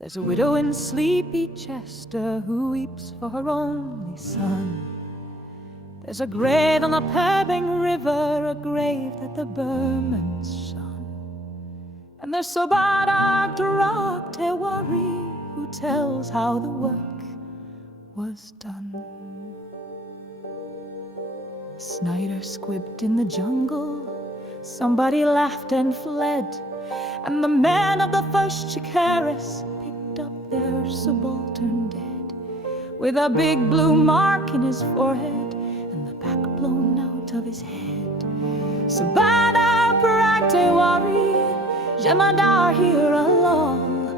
There's a widow in sleepy Chester who weeps for her only son. There's a grave on the Kipling River, a grave that the Burmans shun. And there's Rudyard who tells how the work was done. A Snider squibbed in the jungle, somebody laughed and fled, and the men of the first Chikaris picked up their subaltern dead, with a big blue mark in his forehead and the back blown out of his head. Sabada Praktewari Jamadar here along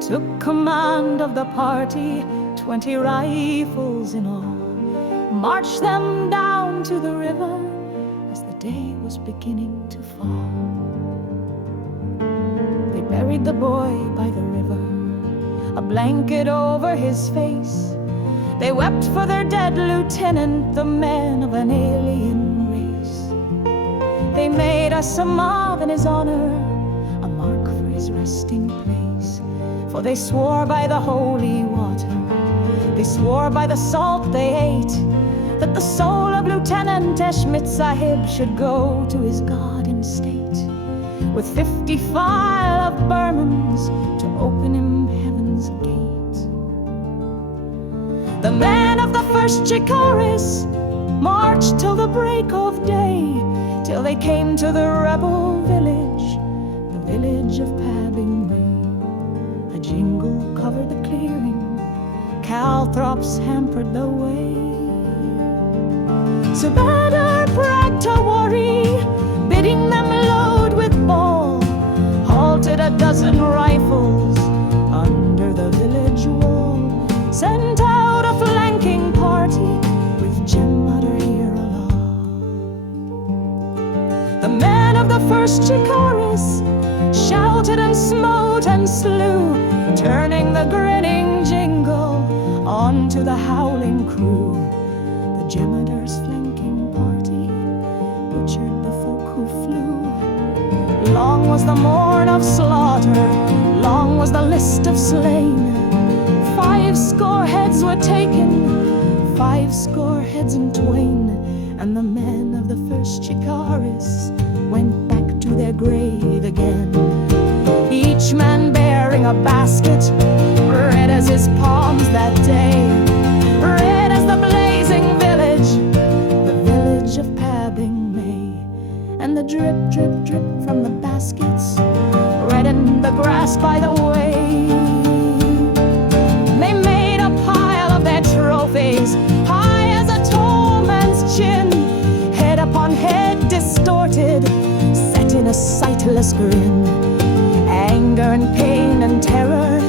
took command of the party, 20 rifles in all, marched them down to the river as the day was beginning to fall. They buried the boy by the river, a blanket over his face. They wept for their dead lieutenant, the man of an alien race. They made a samad in his honor, a mark for his resting place. For they swore by the holy water, they swore by the salt they ate, that the soul of Lieutenant Eshmit Sahib should go to his God in state, with 50 file of Burmans to open him heaven's gate. The men of the first Chikaris marched till the break of day, till they came to the rebel village, the village of Pabingway. A jingle covered the clearing, calthrops hampered the way. Sabada Praktewari, bidding them load with ball, halted a dozen rifles under the village wall, sent out a flanking party with Jamadar here along. The men of the first Chikaris shouted and smote and slew, turning the grinning jingle onto the howling crew. The Jamadar's flanking party butchered the folk who flew. Long was the morn of slaughter, long was the list of slain. 50 heads were taken, 50 heads in twain. And the men of the first Chikaris went back to their grave again, each man bearing a basket, red as his palms that day, red as the blazing village, the village of Pabingway. And the drip, drip, drip from the baskets reddened the grass by the way. They made a pile of their trophies, high as a tall man's chin, head upon head distorted, set in a sightless grin. Anger and pain and terror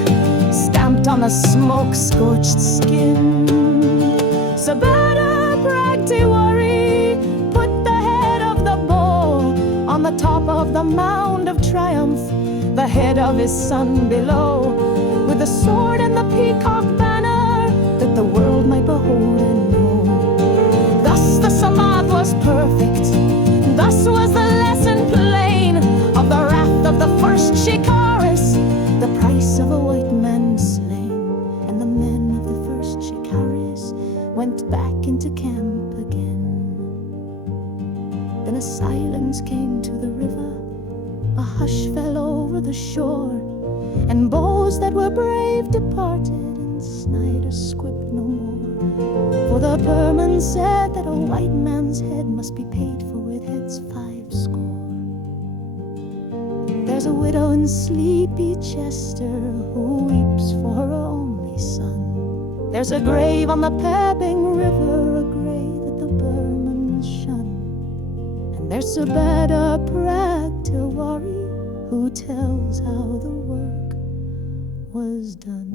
stamped on the smoke-scorched skin. Sabada Praktewari put the head of the bull on the top of the mound of triumph, the head of his son below, with the sword and the peacock banner, that the world might behold and know. Thus the samad was perfect, thus was the lesson plain of the wrath of the first Chikaris, the price of a white man slain. And the men of the first Chikaris went back into camp again. Then a silence came to the river, a hush fell over the shore, and bows that were brave departed, and Snider squibbed no more. For the Burman said that a white man's head must be paid for with heads 50. There's a widow in sleepy Chester who weeps for her only son. There's a grave on the Kipling River, a grave that the Burmans shun. And there's Sabada Praktewari who tells how the work was done.